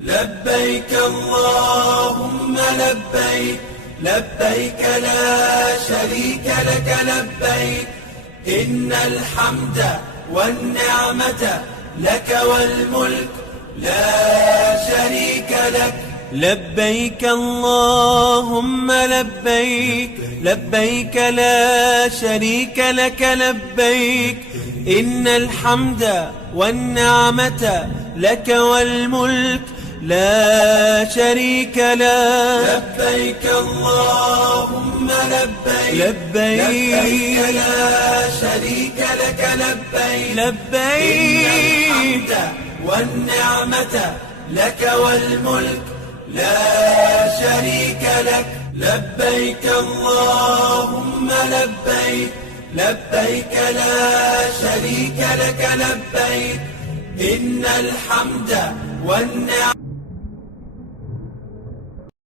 لبيك اللهم لبيك، لبيك لا شريك لك لبيك، إن الحمد والنعمة لك والملك لا شريك لك. لبيك اللهم لبيك، لبيك لا شريك لك لبيك، إن الحمد والنعمة لك والملك لا شريك لك. لبيك اللهم لبيك، لبيك لا شريك لك لبيك، لبيك إن الحمد والنعمة لك والملك لا شريك لك. لبيك اللهم لبيك، لبيك لا شريك لك لبيك، إن الحمد والنعمة